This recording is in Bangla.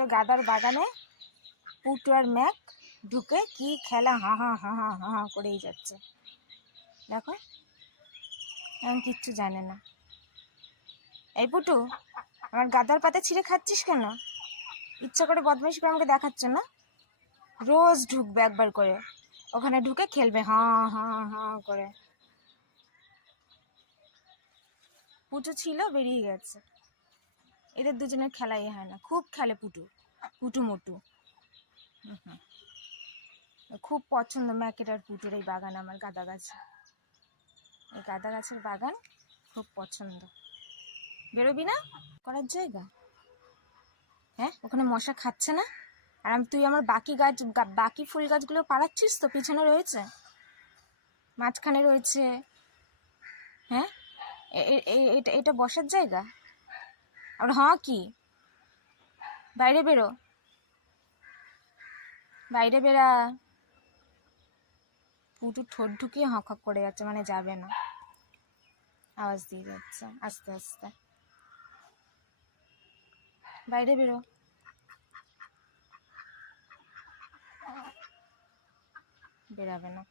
ছোট্ট গাদার বাগানে পুটু আর ম্যাক ঢুকে কি খেলা হা হা হা হা হা হা করেই যাচ্ছে। দেখো এমন কিচ্ছু জানে না। এই পুটু, আমার গাদার পাতা ছিঁড়ে খাচ্ছিস কেন? ইচ্ছা করে বদমাইশ করে আমাকে দেখাচ্ছ না? রোজ ঢুকবে একবার করে, ওখানে ঢুকে খেলবে হা হা হা করে। পুটু ছিল, বেরিয়ে গেছে। এদের দুজনের খেলাই হয় না, খুব খেলে পুটু, পুটু মোটু। খুব পছন্দ ম্যাকের আর পুটুর এই বাগান, আমার গাঁদা গাছে, এই গাঁদা গাছের বাগান খুব পছন্দ। বেরোবি না? করার জায়গা, হ্যাঁ ওখানে মশা খাচ্ছে না? আর তুই আমার বাকি গাছ, বাকি ফুল গাছগুলো পাড়াচ্ছিস তো? পিছনে রয়েছে, মাঝখানে রয়েছে, হ্যাঁ এটা বসার জায়গা? আর হ্যাঁ কি, বাইরে বেরো, বাইরে বেরা। পুটু ঠোঁট ঢুকিয়ে হক হক করে যাচ্ছে, মানে যাবে না, আওয়াজ দিয়ে যাচ্ছে আস্তে আস্তে। বাইরে বেরো, বেরাবে না।